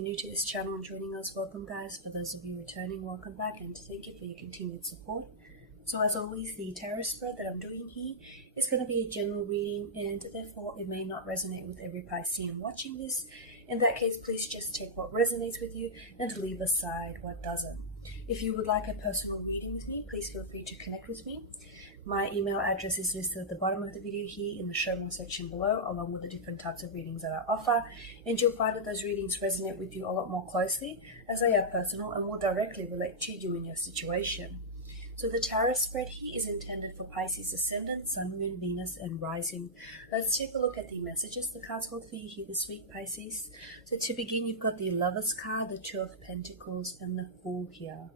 New to this channel and joining us, welcome guys. For those of you returning, welcome back, and thank you for your continued support. So as always, the tarot spread that I'm doing here is going to be a general reading, and therefore it may not resonate with every Piscean watching this. In that case, please just take what resonates with you and leave aside what doesn't. If you would like a personal reading with me, please feel free to connect with me. My email address is listed at the bottom of the video here in the show more section below, along with the different types of readings that I offer, and you'll find that those readings resonate with you a lot more closely as they are personal and will directly relate to you and your situation. So the tarot spread here is intended for Pisces Ascendant, Sun, Moon, Venus, and Rising. Let's take a look at the messages the cards hold for you here this week, Pisces. So to begin, you've got the Lovers card, the Two of Pentacles, and the Fool here.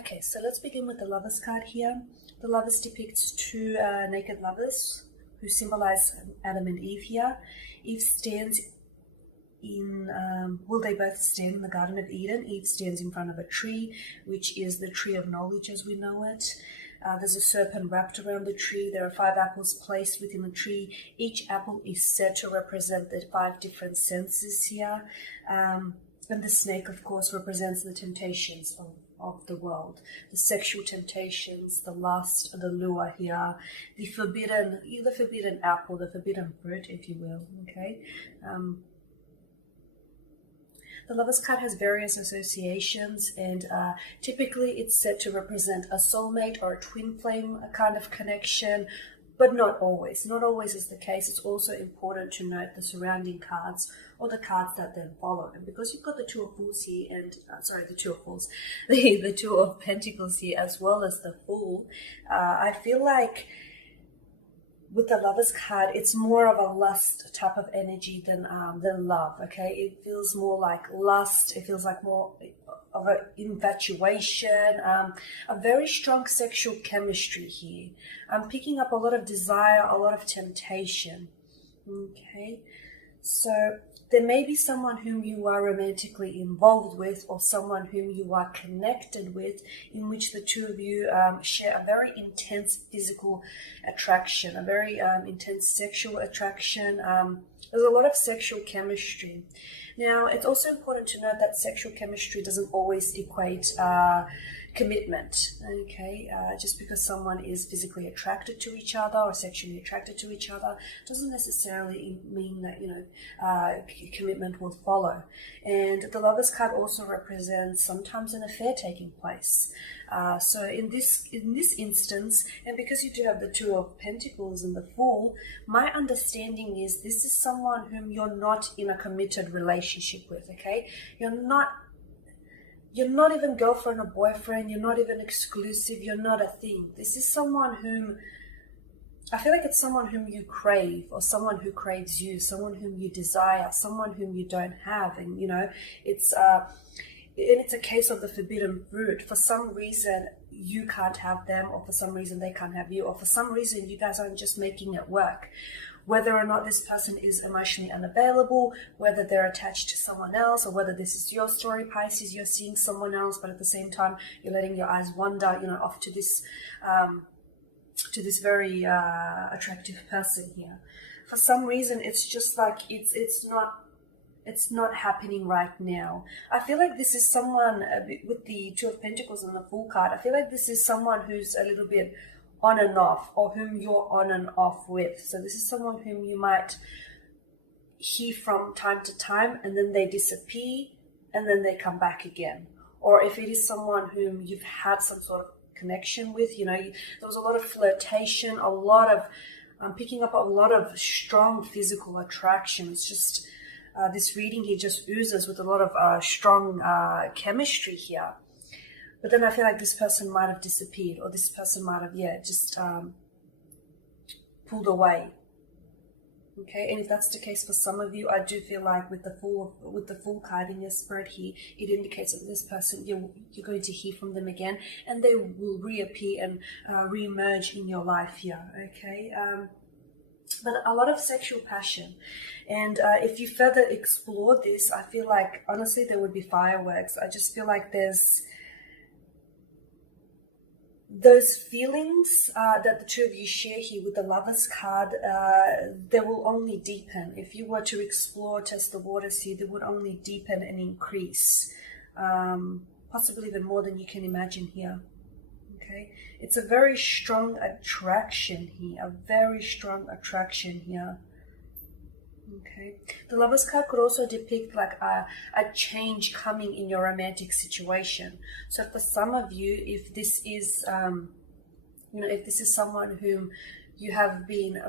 Okay, so let's begin with the Lovers card here. The Lovers depicts two naked lovers who symbolize Adam and Eve here. Eve stands in, they both stand in the Garden of Eden. Eve stands in front of a tree, which is the tree of knowledge as we know it. There's a serpent wrapped around the tree. There are 5 apples placed within the tree. Each apple is said to represent the 5 different senses here. And the snake, of course, represents the temptations of the world, the sexual temptations, the lust, the lure here, the forbidden apple, the forbidden fruit, if you will. Okay. The Lovers card has various associations, and typically it's said to represent a soulmate or a twin flame kind of connection, but not always. Not always is the case. It's also important to note the surrounding cards or the cards that then follow. And because you've got the Two of Fools here, and the Two of Fools, the Two of Pentacles here, as well as the Fool, I feel like with the Lovers card, it's more of a lust type of energy than love. Okay, it feels more like lust. It feels like more of an infatuation, a very strong sexual chemistry here. I'm picking up a lot of desire, a lot of temptation. Okay, so there may be someone whom you are romantically involved with, or someone whom you are connected with, in which the two of you share a very intense physical attraction, a very intense sexual attraction. There's a lot of sexual chemistry. Now, it's also important to note that sexual chemistry doesn't always equate commitment. Okay, just because someone is physically attracted to each other or sexually attracted to each other doesn't necessarily mean that commitment will follow. And the Lovers card also represents sometimes an affair taking place. So in this instance, and because you do have the Two of Pentacles and the Fool, my understanding is this is someone whom you're not in a committed relationship with. Okay, you're not even girlfriend or boyfriend, you're not even exclusive, you're not a thing. This is someone whom, I feel like it's someone whom you crave, or someone who craves you, someone whom you desire, someone whom you don't have. And it's a case of the forbidden fruit. For some reason you can't have them, or for some reason they can't have you, or for some reason you guys aren't just making it work. Whether or not this person is emotionally unavailable, whether they're attached to someone else, or whether this is your story, Pisces, you're seeing someone else, but at the same time, you're letting your eyes wander, off to this very attractive person here. For some reason, it's just like it's not happening right now. I feel like this is someone with the Two of Pentacles and the Fool card. I feel like this is someone who's a little bit on and off, or whom you're on and off with. So this is someone whom you might hear from time to time, and then they disappear, and then they come back again. Or if it is someone whom you've had some sort of connection with, there was a lot of flirtation, I'm picking up a lot of strong physical attraction. It's just, this reading here just oozes with a lot of strong chemistry here. But then I feel like this person might have disappeared, or this person might have, just pulled away. Okay, and if that's the case for some of you, I do feel like with the Fool card in your spread here, it indicates that this person, you're going to hear from them again, and they will reappear and re-emerge in your life here. Okay, but a lot of sexual passion. And if you further explore this, I feel like, honestly, there would be fireworks. I just feel like there's those feelings that the two of you share here with the Lovers card, they will only deepen. If you were to explore, test the waters here, they would only deepen and increase, possibly even more than you can imagine here. Okay, it's a very strong attraction here, a very strong attraction here. Okay, the Lovers card could also depict like a change coming in your romantic situation. So for some of you, if this is, if this is someone whom you have been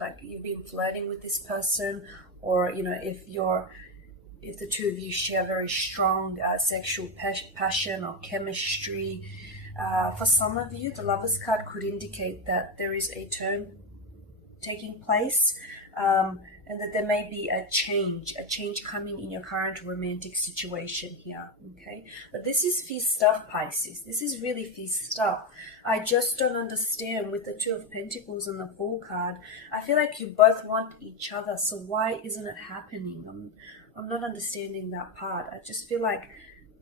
like you've been flirting with this person, or if the two of you share very strong sexual passion or chemistry, for some of you, the Lovers card could indicate that there is a turn taking place. And that there may be a change coming in your current romantic situation here, okay? But this is fierce stuff, Pisces. This is really fierce stuff. I just don't understand with the Two of Pentacles and the Fool card. I feel like you both want each other, so why isn't it happening? I'm not understanding that part. I just feel like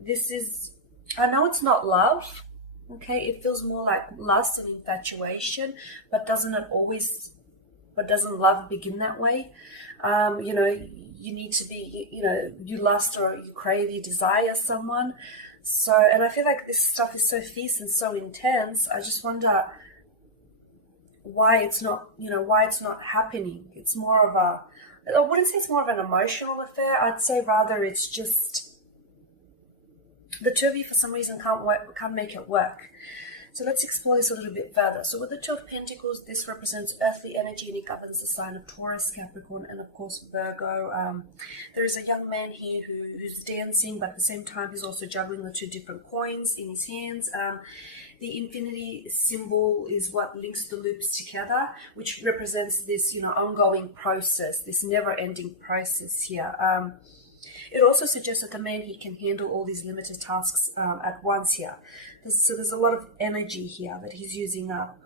this is, I know it's not love, okay? It feels more like lust and infatuation, but doesn't love begin that way? You need to be, you lust or you crave, you desire someone. So, and I feel like this stuff is so fierce and so intense. I just wonder why it's not happening. It's more of I wouldn't say it's more of an emotional affair. I'd say rather it's just the two of you for some reason can't make it work. So let's explore this a little bit further. So with the Two of Pentacles, this represents earthly energy and it governs the sign of Taurus, Capricorn, and of course Virgo. There is a young man here who's dancing, but at the same time he's also juggling the two different coins in his hands. The infinity symbol is what links the loops together, which represents this, ongoing process, this never-ending process here. It also suggests that the man, he can handle all these limited tasks at once here. So there's a lot of energy here that he's using up.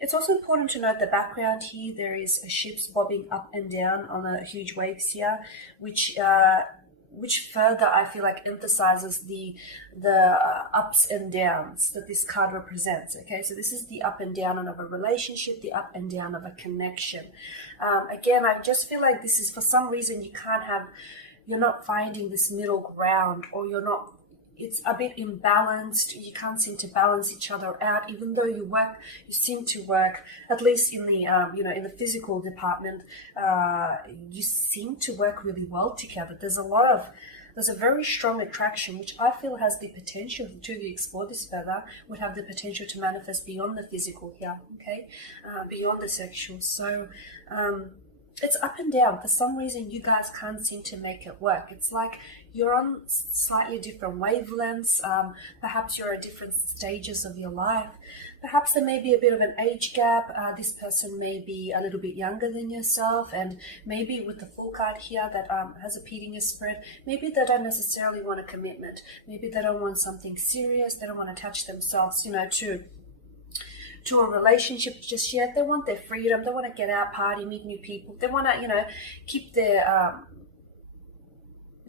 It's also important to note the background here. There is ships bobbing up and down on the huge waves here, which further, I feel like, emphasizes the ups and downs that this card represents. Okay, so this is the up and down of a relationship, the up and down of a connection. Again, I just feel like this is, for some reason, you're not finding this middle ground, or it's a bit imbalanced. You can't seem to balance each other out, even though you seem to work, at least in the, in the physical department, you seem to work really well together. There's a very strong attraction, which I feel has the potential, to explore this further, would have the potential to manifest beyond the physical here, okay? Beyond the sexual. So, it's up and down. For some reason, you guys can't seem to make it work. It's like you're on slightly different wavelengths. Perhaps you're at different stages of your life. Perhaps there may be a bit of an age gap. This person may be a little bit younger than yourself, and maybe with the Fool card here that has appeared in your spread, maybe they don't necessarily want a commitment. Maybe they don't want something serious. They don't want to attach themselves, to a relationship just yet. They want their freedom. They want to get out, party, meet new people. They want to, keep their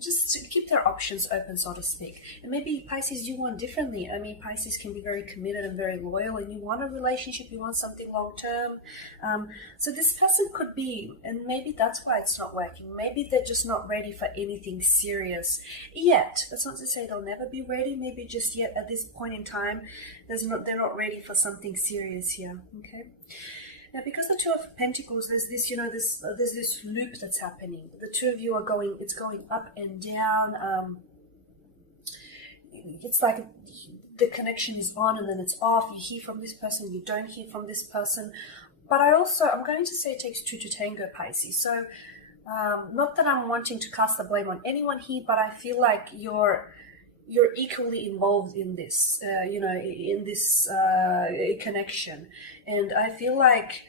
just to keep their options open, so to speak. And maybe Pisces, you want differently. I mean, Pisces can be very committed and very loyal, and you want a relationship, you want something long term. So this person could be, and maybe that's why it's not working. Maybe they're just not ready for anything serious yet. That's not to say they'll never be ready. Maybe just yet at this point in time, they're not ready for something serious here. Okay. Now, because the Two of Pentacles, there's this, there's this loop that's happening. The two of you it's going up and down. It's like the connection is on and then it's off. You hear from this person, you don't hear from this person. But I'm going to say it takes two to tango, Pisces. So, not that I'm wanting to cast the blame on anyone here, but I feel like you're equally involved in this, in this connection. And I feel like,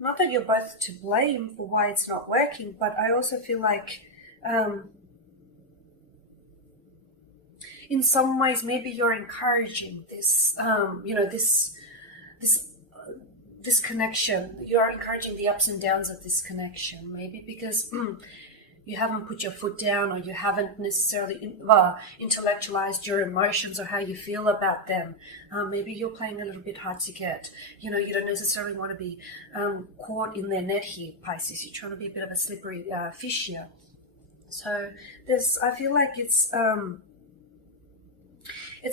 not that you're both to blame for why it's not working, but I also feel like, in some ways, maybe you're encouraging this, this connection. You're encouraging the ups and downs of this connection, maybe because you haven't put your foot down, or you haven't necessarily intellectualized your emotions or how you feel about them. Maybe you're playing a little bit hard to get. You know, you don't necessarily want to be caught in their net here, Pisces. You're trying to be a bit of a slippery fish here. So I feel like it's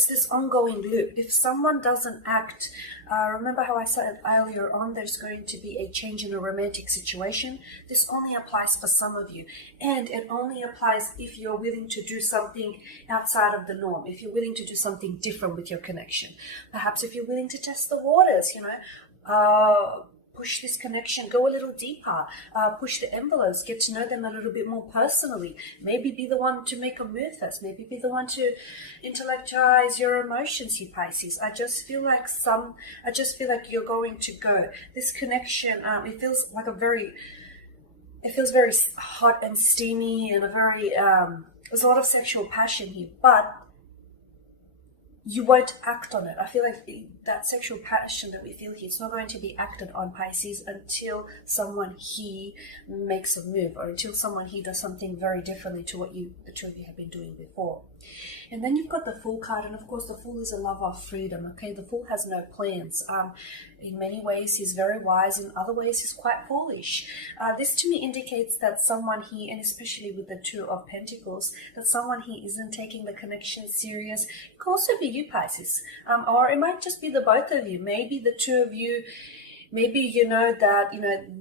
this ongoing loop. If someone doesn't act, remember how I said earlier on, there's going to be a change in a romantic situation. This only applies for some of you. And it only applies if you're willing to do something outside of the norm, if you're willing to do something different with your connection. Perhaps if you're willing to test the waters, push this connection, go a little deeper, push the envelopes, get to know them a little bit more personally. Maybe be the one to make a move first. Maybe be the one to intellectualize your emotions here, Pisces. I just feel like you're going to go. This connection, it feels very hot and steamy, and there's a lot of sexual passion here, but you won't act on it. I feel like that sexual passion that we feel here, it's not going to be acted on, Pisces, until someone here makes a move, or until someone here does something very differently to what the two of you have been doing before. And then you've got the Fool card, and of course the Fool is a lover of freedom, okay? The Fool has no plans. In many ways he's very wise, in other ways he's quite foolish. This to me indicates that someone here, and especially with the Two of Pentacles, that someone here isn't taking the connection serious. It could also be you, Pisces, or it might just be the both of you. Maybe the two of you, maybe you know that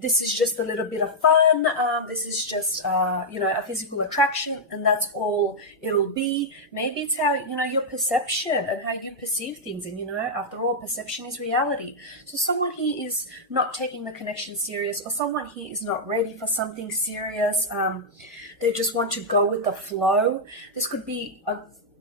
this is just a little bit of fun, this is just a physical attraction, and that's all it'll be. Maybe it's how your perception and how you perceive things, and after all, perception is reality. So someone here is not taking the connection serious, or someone here is not ready for something serious. They just want to go with the flow. This could be a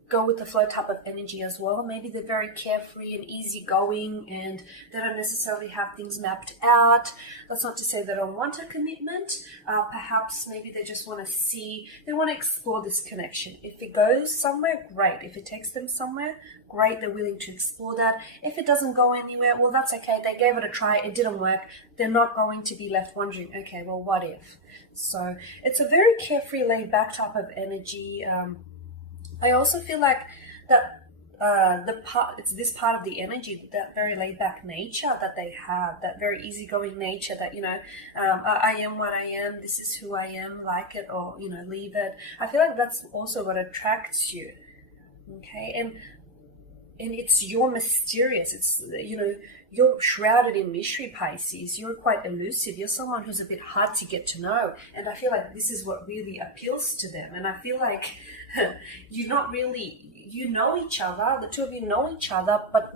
go with the flow type of energy as well. Maybe they're very carefree and easygoing, and they don't necessarily have things mapped out. That's not to say they don't want a commitment. Perhaps maybe they just want to explore this connection. If it goes somewhere, great. If it takes them somewhere, great. They're willing to explore that. If it doesn't go anywhere, well, that's okay. They gave it a try. It didn't work. They're not going to be left wondering, okay, well, what if? So it's a very carefree, laid back type of energy. I also feel like that it's this part of the energy, that very laid back nature that they have, that very easygoing nature that, I am what I am, this is who I am, like it or, leave it. I feel like that's also what attracts you. Okay. And it's you're mysterious. It's, you're shrouded in mystery, Pisces. You're quite elusive. You're someone who's a bit hard to get to know. And I feel like this is what really appeals to them. And I feel like you know each other, the two of you know each other, but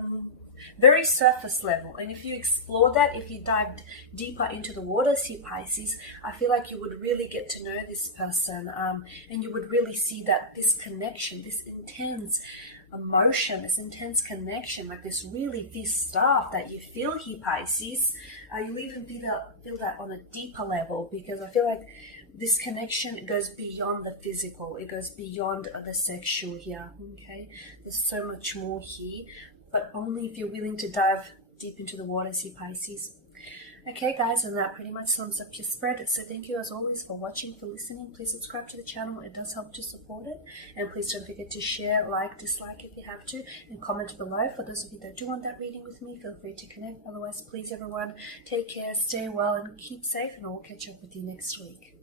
very surface level. And if you explore that, if you dive deeper into the waters here, Pisces, I feel like you would really get to know this person, and you would really see that this connection, this intense emotion, this intense connection, like this really fierce stuff that you feel here, Pisces, you'll even feel that on a deeper level, because I feel like this connection goes beyond the physical. It goes beyond the sexual here, okay? There's so much more here, but only if you're willing to dive deep into the waters here, Pisces. Okay, guys, and that pretty much sums up your spread. So thank you, as always, for watching, for listening. Please subscribe to the channel. It does help to support it. And please don't forget to share, like, dislike if you have to, and comment below. For those of you that do want that reading with me, feel free to connect. Otherwise, please, everyone, take care, stay well, and keep safe, and I will catch up with you next week.